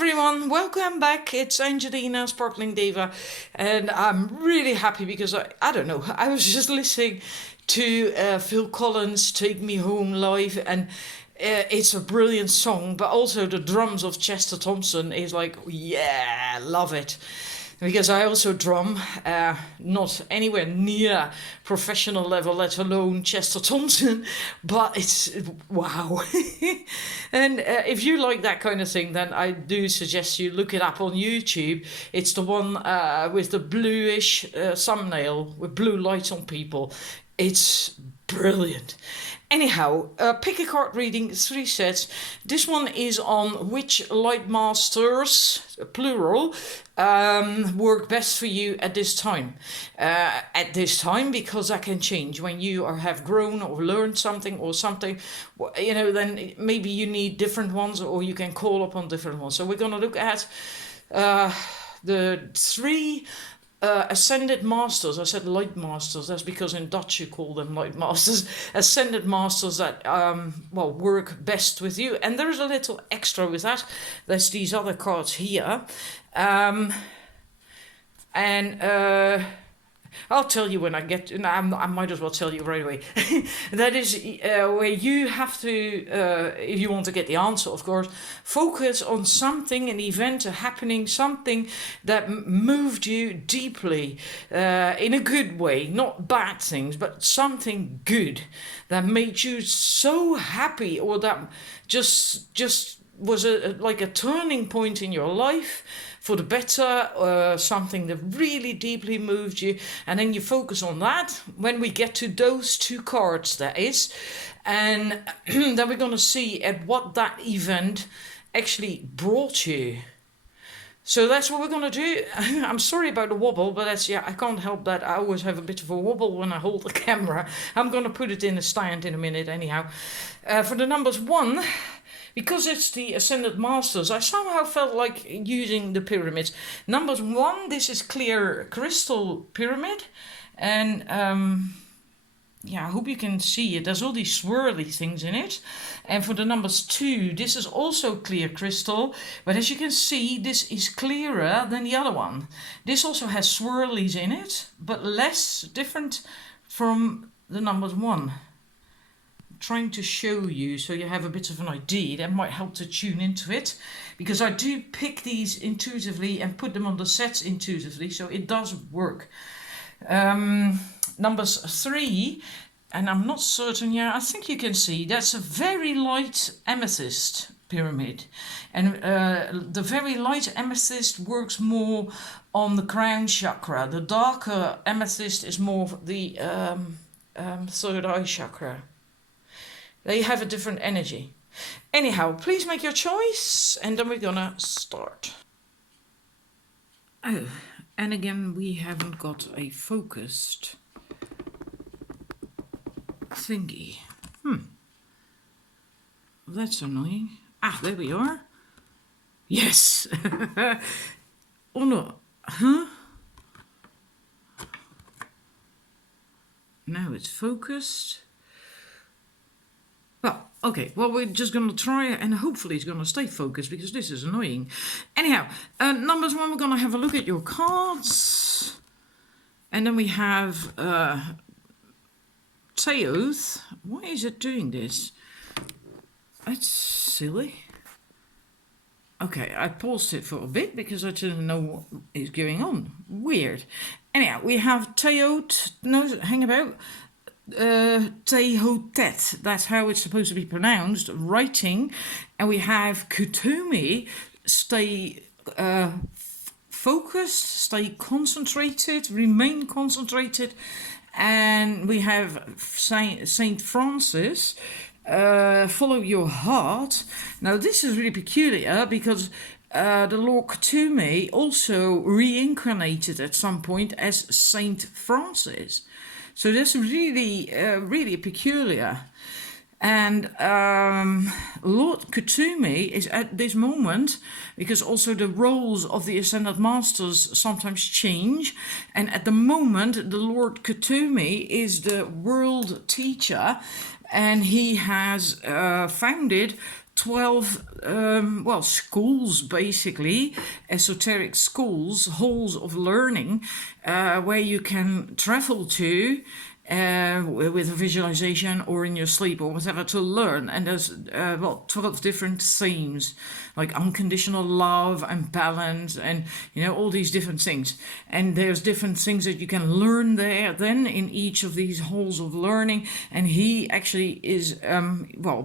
everyone, welcome back. It's Angelina, Sparkling Diva, and I'm really happy because I don't know, I was just listening to Phil Collins' Take Me Home live, and it's a brilliant song, but also the drums of Chester Thompson is like, yeah, love it. Because I also drum, not anywhere near professional level, let alone Chester Thompson, but it's wow. And if you like that kind of thing, then I do suggest you look it up on YouTube. It's the one with the bluish thumbnail with blue lights on people. It's brilliant. Anyhow, pick a card reading, 3 sets. This one is on which light masters, plural, work best for you at this time. At this time, because that can change when you have grown or learned something or something, then maybe you need different ones or you can call upon different ones. So we're going to look at the 3 ascended masters. I said light masters, that's because in Dutch you call them light masters. Ascended masters that work best with you, and there's a little extra with that. There's these other cards here, and I'll tell you when I get to, I might as well tell you right away. That is where you have to, if you want to get the answer, of course, focus on something, an event, a happening, something that moved you deeply in a good way, not bad things, but something good that made you so happy, or that just was like a turning point in your life for the better, something that really deeply moved you, and then you focus on that when we get to those 2 cards, that is, and then we're going to see at what that event actually brought you. So that's what we're going to do. I'm sorry about the wobble, but I can't help that. I always have a bit of a wobble when I hold the camera. I'm going to put it in a stand in a minute anyhow. For the numbers 1, because it's the Ascended Masters, I somehow felt like using the pyramids. Numbers 1, this is clear crystal pyramid. And I hope you can see it. There's all these swirly things in it. And for the numbers 2, this is also clear crystal. But as you can see, this is clearer than the other one. This also has swirlies in it, but less different from the numbers 1. Trying to show you so you have a bit of an idea. That might help to tune into it, because I do pick these intuitively and put them on the sets intuitively, so it does work. Numbers 3, and I'm not certain, I think you can see that's a very light amethyst pyramid, and the very light amethyst works more on the crown chakra. The darker amethyst is more the third eye chakra. They have a different energy. Anyhow, please make your choice, and then we're gonna start. Oh, and again, we haven't got a focused thingy. That's annoying. There we are. Yes. Oh no. Now it's focused. Well, okay, we're just going to try it, and hopefully it's going to stay focused, because this is annoying. Anyhow, numbers 1, we're going to have a look at your cards. And then we have Teoth. Why is it doing this? That's silly. Okay, I paused it for a bit because I didn't know what is going on. Weird. Anyhow, we have Teoth. No, hang about. Tehotet, that's how it's supposed to be pronounced, writing. And we have Kutumi, stay focused, stay concentrated, remain concentrated. And we have Saint Francis, follow your heart. Now this is really peculiar, because the Lord Kutumi also reincarnated at some point as Saint Francis. So that's really, really peculiar. And Lord Kutumi is at this moment, because also the roles of the Ascended Masters sometimes change. And at the moment, the Lord Kutumi is the world teacher, and he has founded 12 schools, basically esoteric schools, halls of learning, where you can travel to with a visualization or in your sleep or whatever to learn. And there's 12 different themes, like unconditional love and balance, and all these different things. And there's different things that you can learn there then in each of these halls of learning. And he actually is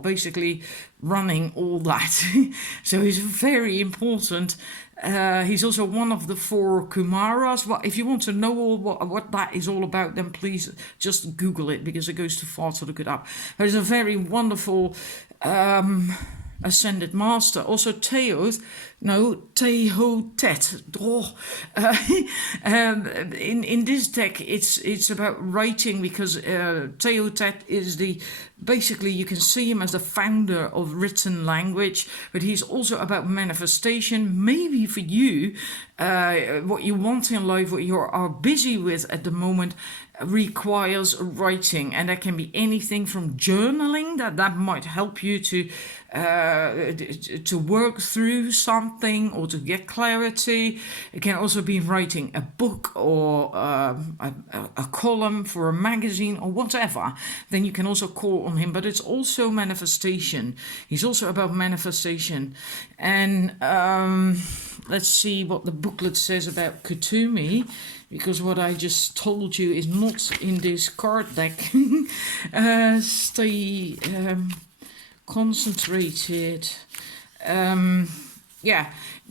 basically running all that. So he's very important. He's also one of the 4 Kumaras. Well, if you want to know all what that is all about, then please just Google it, because it goes too far to look it up. There's a very wonderful ascended master, also Teotet. In this deck, it's about writing, because Teotet is basically you can see him as the founder of written language, but he's also about manifestation. Maybe for you, what you want in life, what you are busy with at the moment, requires writing, and that can be anything from journaling that might help you to work through something or to get clarity. It can also be writing a book or a column for a magazine or whatever. Then you can also call on him, but it's also manifestation. He's also about manifestation. And let's see what the booklet says about Kutumi, because what I just told you is not in this card deck. Stay concentrated.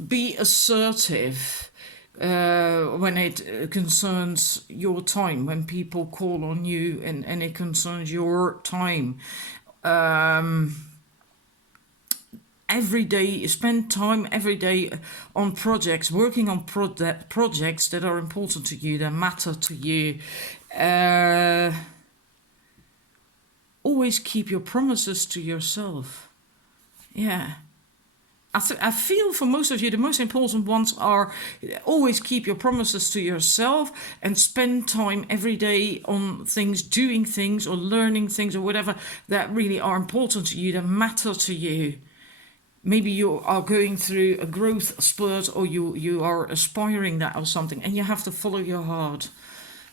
Be assertive when it concerns your time, when people call on you and it concerns your time. Every day, spend time every day on projects, working on projects that are important to you, that matter to you. Always keep your promises to yourself. Yeah. I feel for most of you, the most important ones are always keep your promises to yourself and spend time every day on things, doing things or learning things or whatever that really are important to you, that matter to you. Maybe you are going through a growth spurt, or you are aspiring that or something, and you have to follow your heart.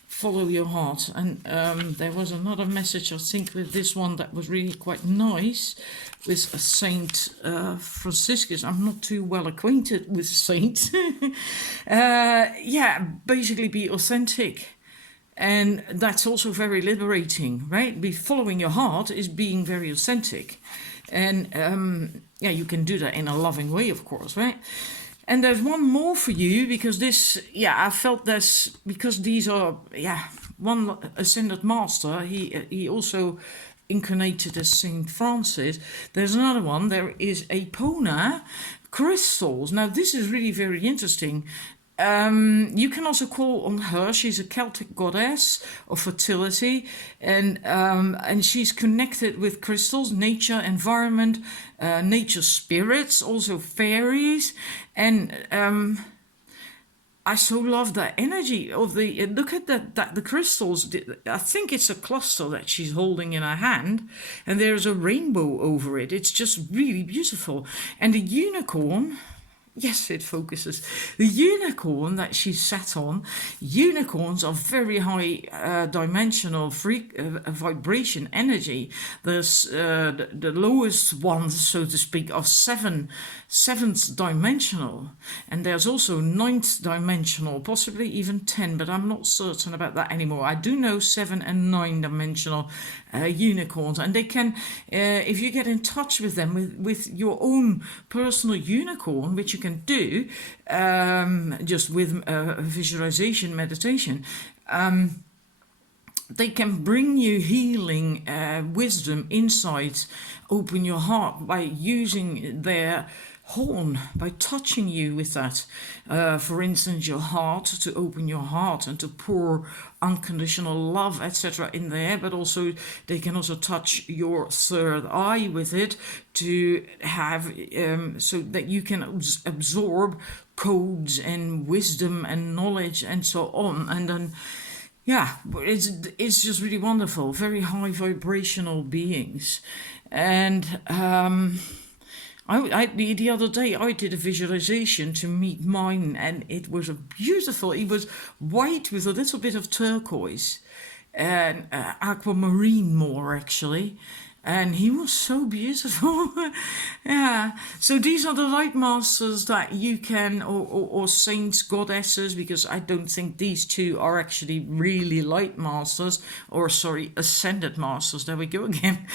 Follow your heart. And there was another message, I think, with this one that was really quite nice, with Saint Franciscus. I'm not too well acquainted with saints. Basically be authentic. And that's also very liberating, right? Following your heart is being very authentic. And you can do that in a loving way, of course, right? And there's one more for you, because I felt this, because these are, one ascended master, he also incarnated as Saint Francis. There's another one, there is Epona crystals. Now, this is really very interesting. You can also call on her. She's a Celtic goddess of fertility, and she's connected with crystals, nature, environment, nature spirits, also fairies, and I so love that energy of the. Look at the crystals. I think it's a cluster that she's holding in her hand, and there's a rainbow over it. It's just really beautiful, and the unicorn. Yes, it focuses. The unicorn that she sat on, unicorns are very high dimensional vibration energy. There's the lowest ones, so to speak, are seventh dimensional. And there's also ninth dimensional, possibly even 10, but I'm not certain about that anymore. I do know 7 and 9 dimensional unicorns, and they can, if you get in touch with them, with your own personal unicorn, which you can do just with visualization meditation, they can bring you healing, wisdom, insight, open your heart by using their horn, by touching you with that. For instance, your heart, to open your heart and to pour unconditional love, etc. in there, but also they can also touch your third eye with it to have so that you can absorb codes and wisdom and knowledge and so on. And then it's just really wonderful, very high vibrational beings. And The other day I did a visualization to meet mine, and it was a beautiful. It was white with a little bit of turquoise and aquamarine more actually. And he was so beautiful. Yeah. So these are the light masters that you can, or saints, goddesses, because I don't think these two are actually really light masters, or sorry, ascended masters. There we go again.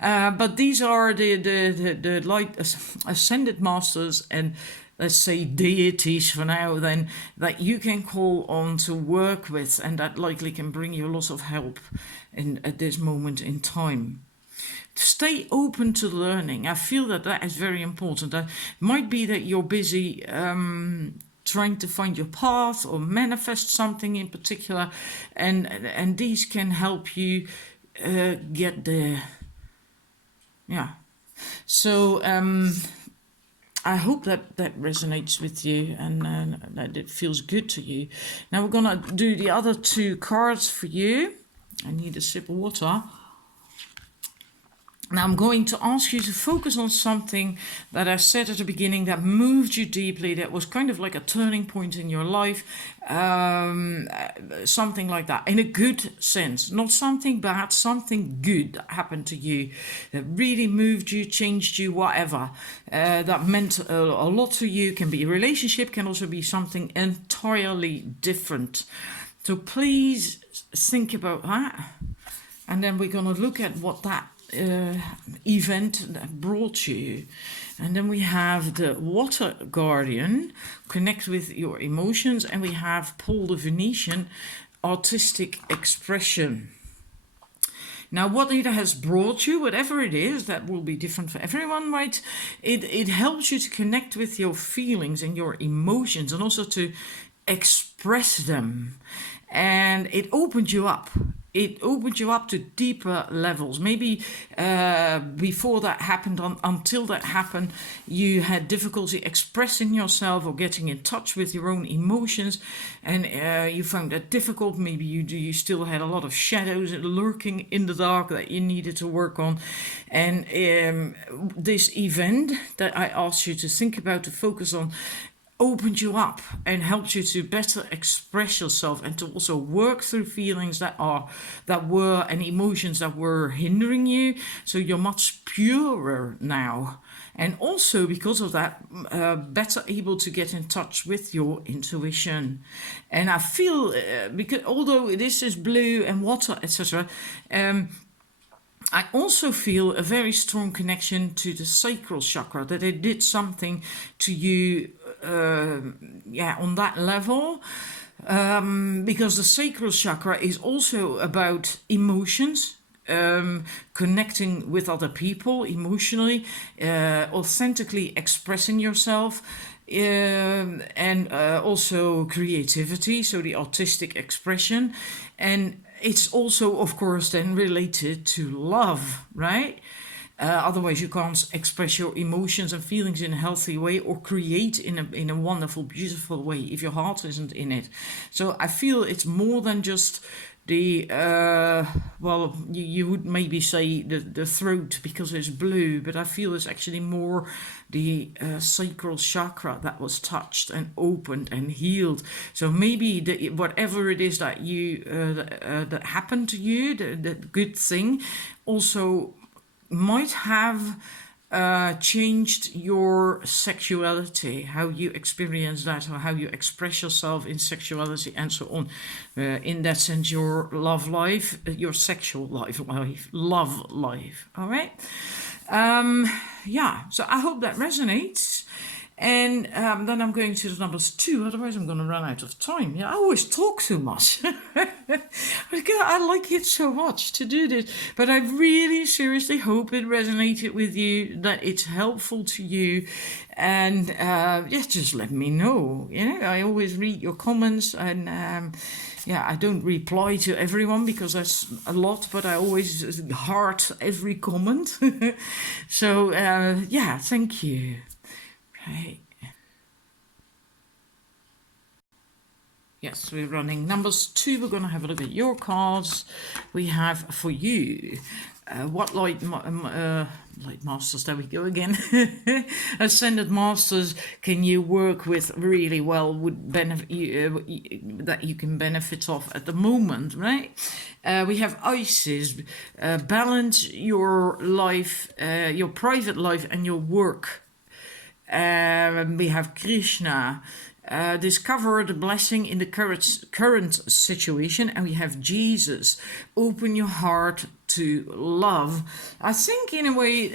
But these are the light ascended masters, and let's say deities for now, then, that you can call on to work with, and that likely can bring you lots of help at this moment in time. Stay open to learning. I feel that is very important. It might be that you're busy trying to find your path or manifest something in particular, and these can help you get there. Yeah. So I hope that resonates with you, and that it feels good to you. Now we're gonna do the other two cards for you. I need a sip of water. Now I'm going to ask you to focus on something that I said at the beginning that moved you deeply, that was kind of like a turning point in your life, something like that, in a good sense, not something bad, something good that happened to you, that really moved you, changed you, whatever, that meant a lot to you. Can be a relationship, can also be something entirely different. So please think about that, and then we're going to look at what that event that brought you. And then we have the Water Guardian, connect with your emotions, and we have Paul the Venetian, artistic expression. Now, what it has brought you, whatever it is, that will be different for everyone, right? It helps you to connect with your feelings and your emotions, and also to express them. And it opened you up. It opened you up to deeper levels. Maybe before that happened, until that happened, you had difficulty expressing yourself or getting in touch with your own emotions, and you found that difficult. Maybe you still had a lot of shadows lurking in the dark that you needed to work on. And this event that I asked you to think about, to focus on, opened you up and helped you to better express yourself, and to also work through feelings that were and emotions that were hindering you. So you're much purer now, and also because of that, better able to get in touch with your intuition. And I feel because although this is blue and water, etc., I also feel a very strong connection to the sacral chakra, that it did something to you, on that level, because the sacral chakra is also about emotions, connecting with other people emotionally, authentically expressing yourself, and also creativity, so the artistic expression. And it's also, of course, then related to love, right? Otherwise, you can't express your emotions and feelings in a healthy way, or create in a wonderful, beautiful way, if your heart isn't in it. So I feel it's more than just the you would maybe say the throat because it's blue, but I feel it's actually more the sacral chakra that was touched and opened and healed. So maybe whatever it is that you that happened to you, the good thing, also might have changed your sexuality, how you experience that, or how you express yourself in sexuality, and so on. In that sense, your love life, your sexual love life. All right. So I hope that resonates. And then I'm going to the numbers 2, otherwise I'm going to run out of time. Yeah, I always talk too much. I like it so much to do this. But I really seriously hope it resonated with you, that it's helpful to you. And just let me know. I always read your comments, and I don't reply to everyone because that's a lot, but I always heart every comment. So thank you. Right. Yes, we're running numbers 2. We're going to have a look at your cards. We have for you what light masters, there we go again. Ascended masters can you work with really well, would benefit that you can benefit of at the moment, right? We have Isis, balance your life, your private life and your work. We have Krishna, discover the blessing in the current situation, and we have Jesus, open your heart to love. I think in a way,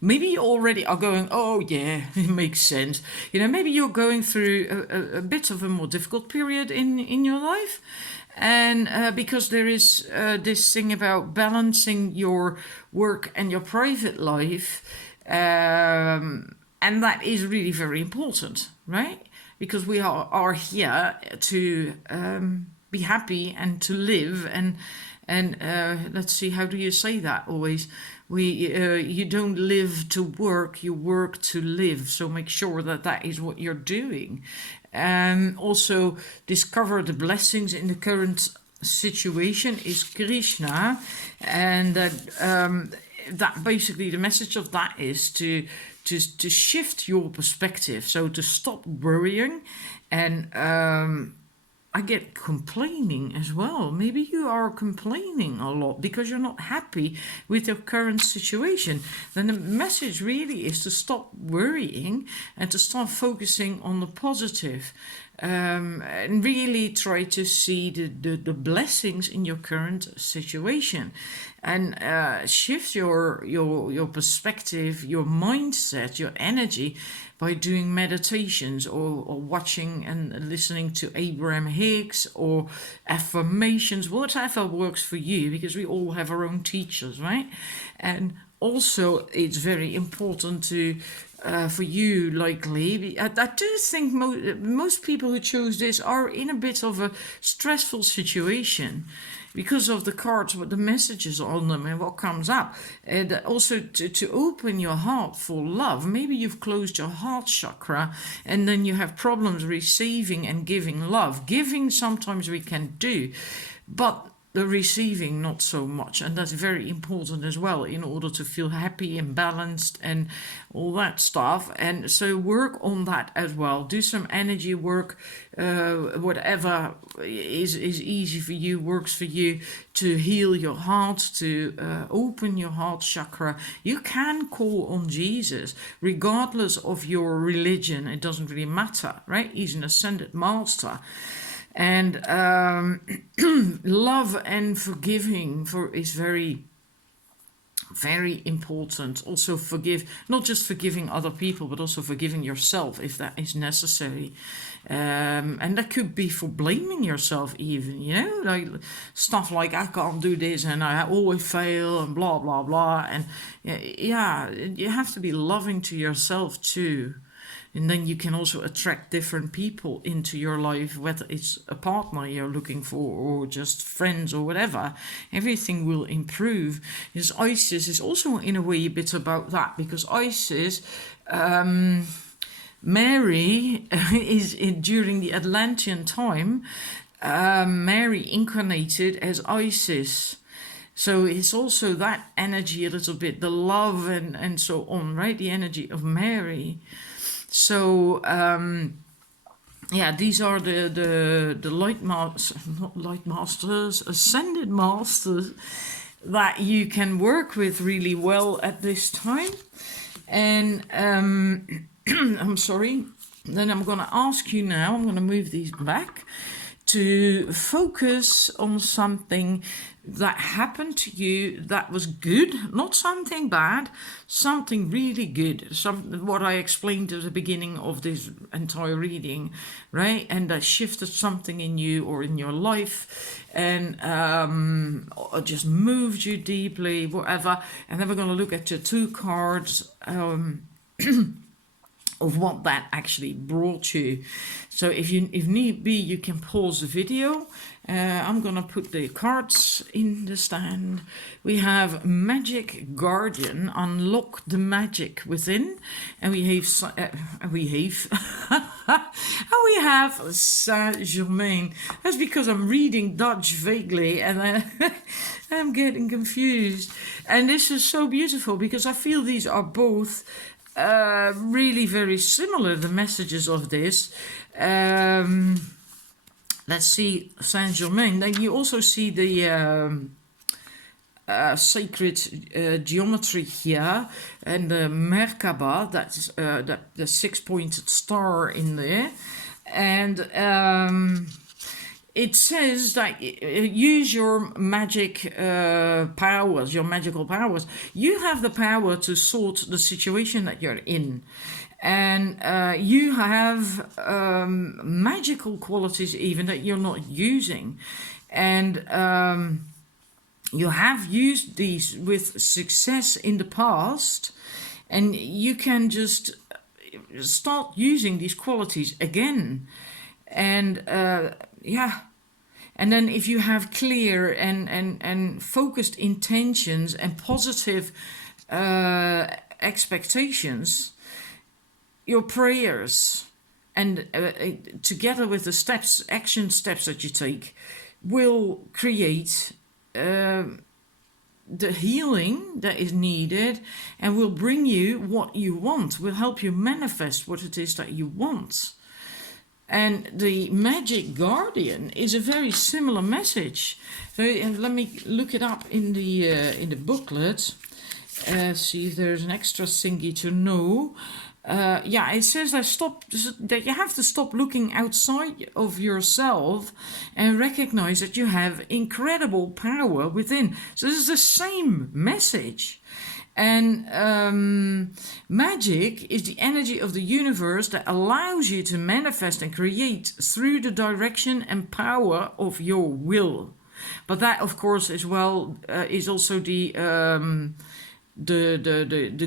maybe you already are going, oh yeah, it makes sense. Maybe you're going through a bit of a more difficult period in your life. And because there is this thing about balancing your work and your private life, and that is really very important, right? Because we are here to be happy and to live, and let's see, how do you say that always? You don't live to work, you work to live. So make sure that is what you're doing. Also discover the blessings in the current situation is Krishna, and that basically the message of that is to shift your perspective, so to stop worrying. And I get complaining as well. Maybe you are complaining a lot because you're not happy with your current situation. Then the message really is to stop worrying and to start focusing on the positive. And really try to see the blessings in your current situation, and shift your perspective, your mindset, your energy by doing meditations or watching and listening to Abraham Hicks or affirmations, whatever works for you, because we all have our own teachers, right? And also it's very important to for you, likely. I do think most people who choose this are in a bit of a stressful situation because of the cards, what the messages on them and what comes up. And also to open your heart for love. Maybe you've closed your heart chakra and then you have problems receiving and giving love. Giving sometimes we can do, but the receiving not so much, and that's very important as well in order to feel happy and balanced and all that stuff. And so work on that as well. Do some energy work, whatever is easy for you, works for you, to heal your heart, to open your heart chakra. You can call on Jesus regardless of your religion. It doesn't really matter, right? He's an ascended master. And love and forgiving is very, very important. Also not just forgiving other people, but also forgiving yourself if that is necessary. And that could be for blaming yourself even, like stuff like I can't do this and I always fail and blah, blah, blah. And yeah, you have to be loving to yourself too. And then you can also attract different people into your life, whether it's a partner you're looking for or just friends or whatever. Everything will improve. This Isis is also in a way a bit about that, because Isis, Mary is during the Atlantean time, Mary incarnated as Isis. So it's also that energy a little bit, the love and so on, right? The energy of Mary. So these are the light masters, ascended masters that you can work with really well at this time. And I'm sorry. Then I'm going to ask you now. I'm going to move these back to focus on something that happened to you that was good, not something bad, something really good. What I explained at the beginning of this entire reading, right? And that shifted something in you or in your life, and or just moved you deeply, whatever. And then we're going to look at your two cards. Of what that actually brought you. So if need be, you can pause the video. I'm gonna put the cards in the stand. We have Magic Guardian, unlock the magic within, and we have Saint Germain. That's because I'm reading Dutch vaguely, and I'm getting confused. And this is so beautiful because I feel these are both really very similar, the messages of this. Let's see, Saint Germain. Then you also see the sacred geometry here, and the Merkaba, that's the six-pointed star in there. And it says that use your magic powers, your magical powers. You have the power to sort the situation that you're in. And you have magical qualities even that you're not using. And you have used these with success in the past. And you can just start using these qualities again. And and then if you have clear and focused intentions and positive expectations, your prayers and together with the steps, action steps that you take, will create the healing that is needed and will bring you what you want, will help you manifest what it is that you want. And the magic guardian is a very similar message. So let me look it up in the booklet. See if there's an extra thingy to know. It says that you have to stop looking outside of yourself and recognize that you have incredible power within. So this is the same message. And magic is the energy of the universe that allows you to manifest and create through the direction and power of your will. But that, of course, as well is also the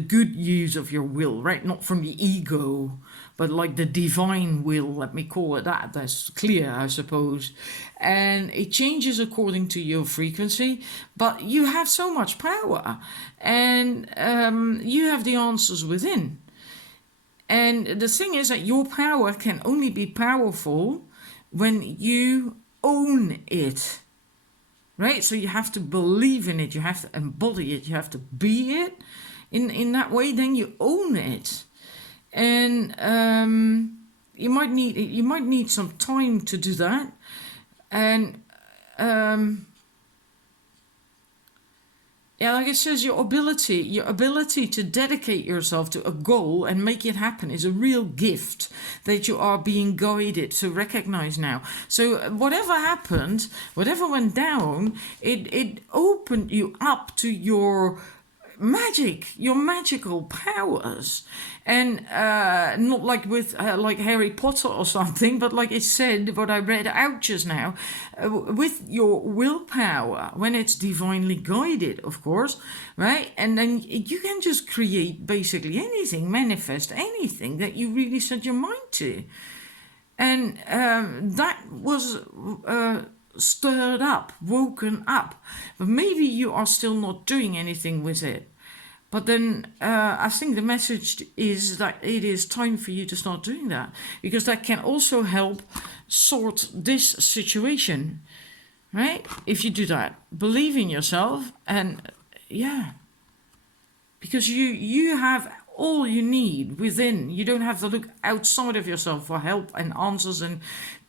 good use of your will, right? Not from the ego, but like the divine will, let me call it that. That's clear, I suppose. And it changes according to your frequency, but you have so much power, and you have the answers within. And the thing is that your power can only be powerful when you own it. Right? So you have to believe in it, you have to embody it, you have to be it. In that way, then you own it. And you might need some time to do that. And like it says, your ability to dedicate yourself to a goal and make it happen is a real gift that you are being guided to recognize now. So whatever happened, whatever went down, it opened you up to your magic, your magical powers. And not like with like Harry Potter or something, but like it said, what I read out just now, with your willpower, when it's divinely guided, of course, right? And then you can just create basically anything, manifest anything that you really set your mind to. And that was stirred up, woken up. But maybe you are still not doing anything with it. But then I think the message is that it is time for you to start doing that, because that can also help sort this situation, right? If you do that, believe in yourself, and because you have all you need within. You don't have to look outside of yourself for help and answers and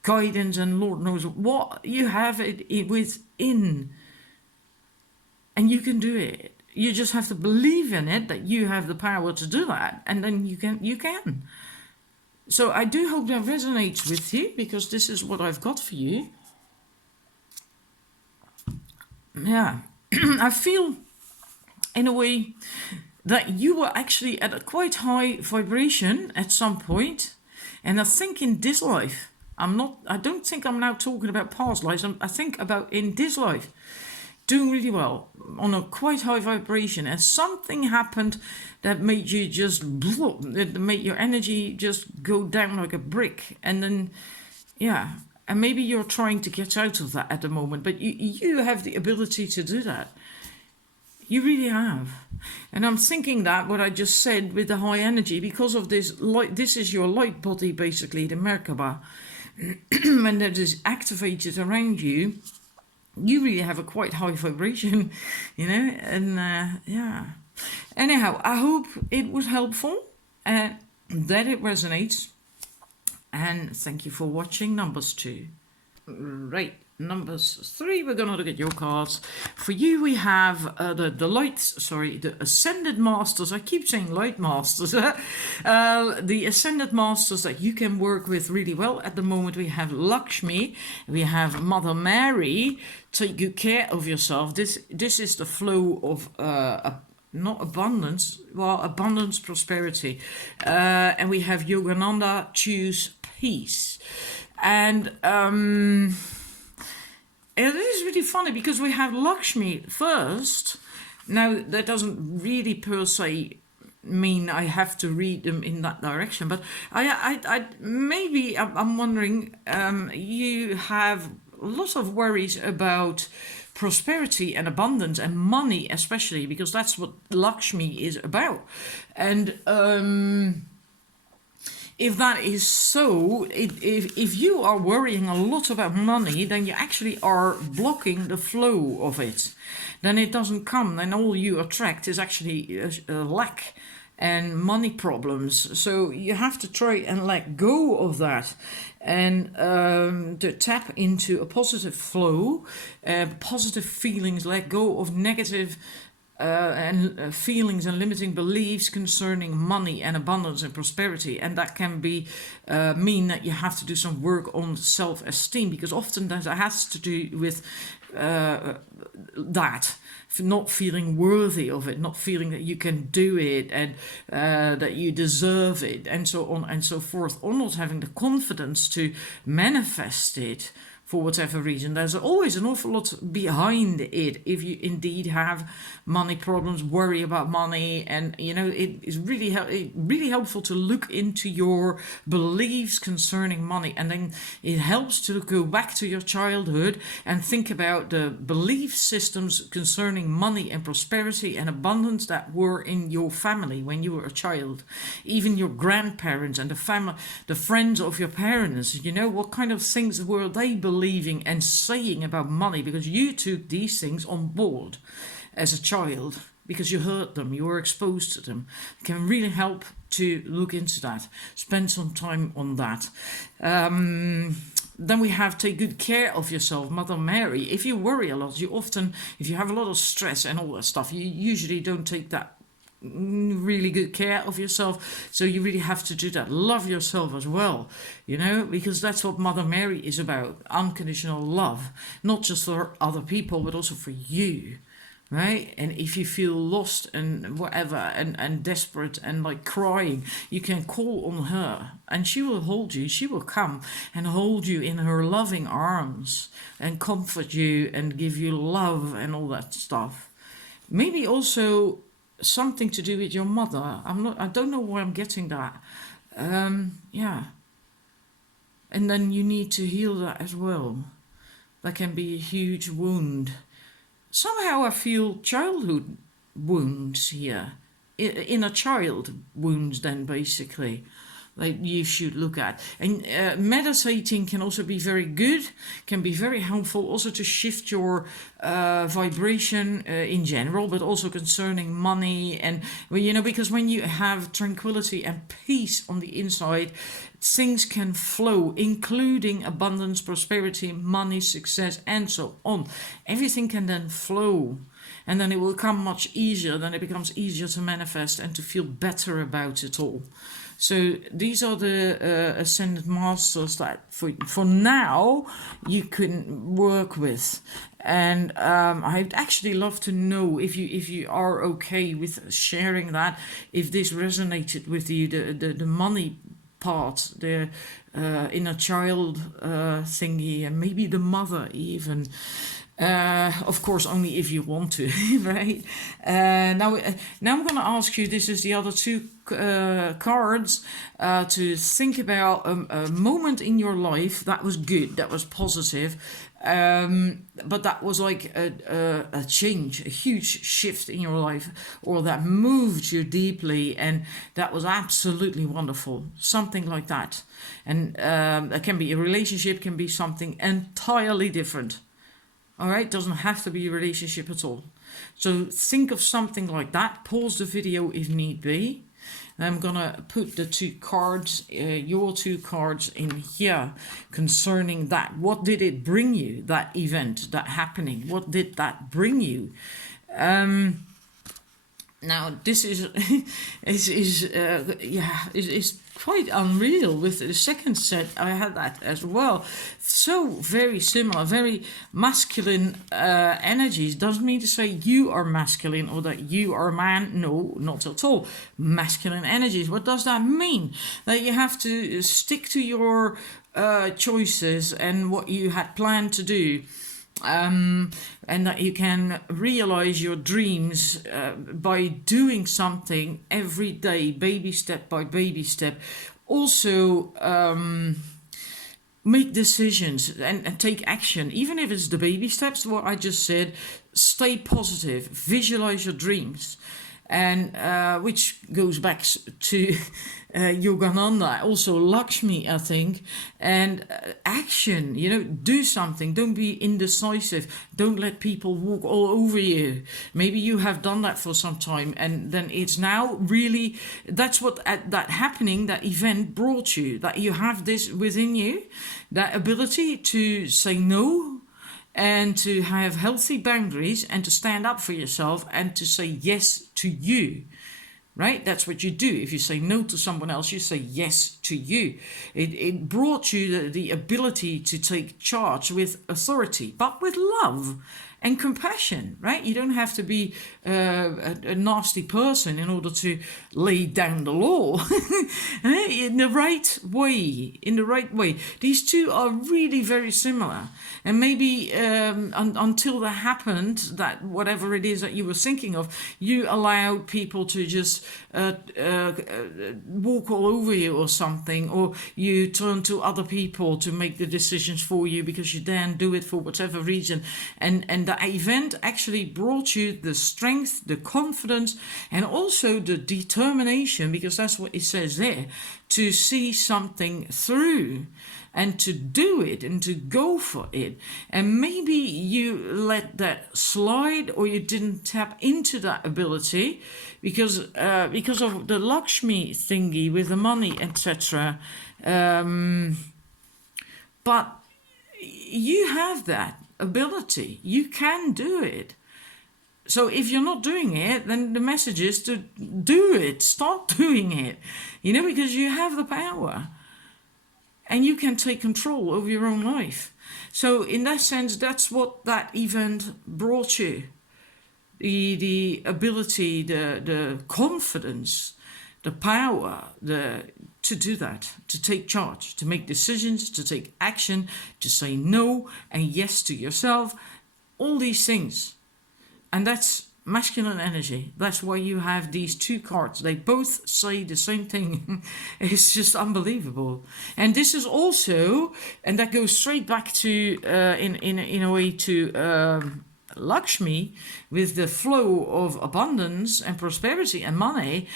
guidance and Lord knows what. You have it within, and you can do it. You just have to believe in it, that you have the power to do that, and then you can. So I do hope that resonates with you, because this is what I've got for you. Yeah, I feel in a way that you were actually at a quite high vibration at some point, and I think in this life, I don't think I'm now talking about past lives, I think about in this life, doing really well, on a quite high vibration, and something happened that made you just that made your energy just go down like a brick, and then and maybe you're trying to get out of that at the moment, but you have the ability to do that. You really have. And I'm thinking that what I just said with the high energy, because of this light, this is your light body basically, the Merkaba. When that is activated around you, you really have a quite high vibration, and yeah. Anyhow, I hope it was helpful and that it resonates. And thank you for watching numbers 2. Right, numbers 3, we're gonna look at your cards. For you, we have the Ascended Masters. I keep saying Light Masters. The Ascended Masters that you can work with really well. At the moment, we have Lakshmi, we have Mother Mary. Take good care of yourself. This is the flow of not abundance, abundance, prosperity. And we have Yogananda, choose peace. And it is really funny because we have Lakshmi first. Now, that doesn't really per se mean I have to read them in that direction, but I'm wondering, you have lots of worries about prosperity and abundance and money, especially because that's what Lakshmi is about. And if that is so, if you are worrying a lot about money, then you actually are blocking the flow of it. Then it doesn't come. Then all you attract is actually a lack and money problems. So you have to try and let go of that and to tap into a positive flow, positive feelings, let go of negative feelings and limiting beliefs concerning money and abundance and prosperity. And that can be mean that you have to do some work on self-esteem, because often that has to do with that, not feeling worthy of it, not feeling that you can do it and that you deserve it, and so on and so forth, or not having the confidence to manifest it. For whatever reason, there's always an awful lot behind it. If you indeed have money problems, worry about money, and it is really helpful to look into your beliefs concerning money, and then it helps to go back to your childhood and think about the belief systems concerning money and prosperity and abundance that were in your family when you were a child, even your grandparents and the friends of your parents. What kind of things were they believing and saying about money, because you took these things on board as a child because you heard them, you were exposed to them. It can really help to look into that, spend some time on that. Then we have take good care of yourself, Mother Mary. If you worry a lot, if you have a lot of stress and all that stuff, you usually don't take that really good care of yourself, so you really have to do that. Love yourself as well, because that's what Mother Mary is about, unconditional love, not just for other people but also for you, right? And if you feel lost and whatever and desperate and like crying, you can call on her and she will hold you. She will come and hold you in her loving arms and comfort you and give you love and all that stuff. Maybe also something to do with your mother. I don't know where I'm getting that. Yeah. And then you need to heal that as well. That can be a huge wound. Somehow I feel childhood wounds here. Inner child wounds then, basically, that you should look at. And meditating can also be very good, can be very helpful also to shift your vibration in general, but also concerning money. And because when you have tranquility and peace on the inside, things can flow, including abundance, prosperity, money, success, and so on. Everything can then flow. And then it will come much easier. Then it becomes easier to manifest and to feel better about it all. So these are the Ascended Masters that for now you can work with. And I'd actually love to know if you are okay with sharing that, if this resonated with you, the money part, the inner child thingy, and maybe the mother even. Of course, only if you want to, right? Now I'm going to ask you, this is the other two cards, to think about a moment in your life that was good, that was positive, but that was like a change, a huge shift in your life, or that moved you deeply, and that was absolutely wonderful, something like that. And it can be a relationship, can be something entirely different. All right, doesn't have to be a relationship at all. So think of something like that. Pause the video if need be. I'm gonna put the two cards, your two cards in here concerning that. What did it bring you, that event, that happening? What did that bring you? Now this is is quite unreal. With the second set, I had that as well. So very similar, very masculine energies. Doesn't mean to say you are masculine or that you are a man. No, not at all. Masculine energies. What does that mean? That you have to stick to your choices and what you had planned to do. And that you can realize your dreams by doing something every day, baby step by baby step. Also, make decisions and take action, even if it's the baby steps, what I just said. Stay positive, visualize your dreams. And which goes back to Yogananda, also Lakshmi, I think. And action, do something. Don't be indecisive. Don't let people walk all over you. Maybe you have done that for some time, and then it's now really, that's what that happening, that event brought you, that you have this within you, that ability to say no, and to have healthy boundaries and to stand up for yourself and to say yes to you, right? That's what you do. If you say no to someone else, you say yes to you. It brought you the ability to take charge with authority, but with love and compassion, right? You don't have to be a nasty person in order to lay down the law. in the right way. These two are really very similar. And maybe until that happened, that whatever it is that you were thinking of, you allowed people to just walk all over you or something, or you turn to other people to make the decisions for you because you didn't do it for whatever reason. And the event actually brought you the strength, the confidence, and also the determination, because that's what it says there, to see something through and to do it and to go for it. And maybe you let that slide, or you didn't tap into that ability because of the Lakshmi thingy with the money, etc. But you have that ability. You can do it. So if you're not doing it, then the message is to do it. Start doing it. Because you have the power. And you can take control over your own life. So in that sense, that's what that event brought you. The ability, the confidence, the power, to do that, to take charge, to make decisions, to take action, to say no and yes to yourself, all these things. And that's masculine energy. That's why you have these two cards. They both say the same thing. It's just unbelievable. And this is also, and that goes straight back to, in a way, to Lakshmi, with the flow of abundance and prosperity and money.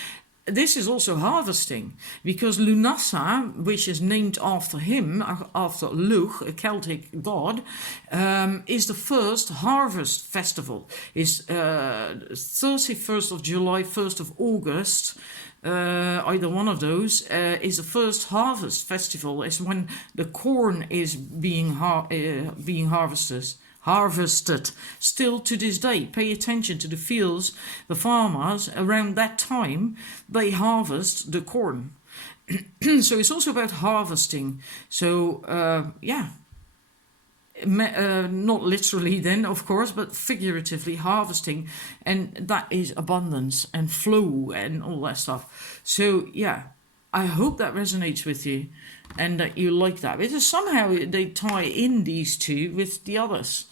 This is also harvesting, because Lunasa, which is named after him, after Lugh, a Celtic god, is the first harvest festival. It's 31st of July, 1st of August, either one of those, is the first harvest festival. It's when the corn is being harvested. Still to this day. Pay attention to the fields. The farmers around that time, they harvest the corn. So it's also about harvesting. So not literally then, of course, but figuratively harvesting, and that is abundance and flow and all that stuff. So I hope that resonates with you and that you like that, because somehow they tie in these two with the others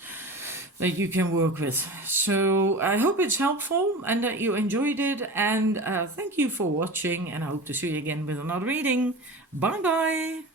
that you can work with. So I hope it's helpful and that you enjoyed it, and thank you for watching, and I hope to see you again with another reading. Bye bye.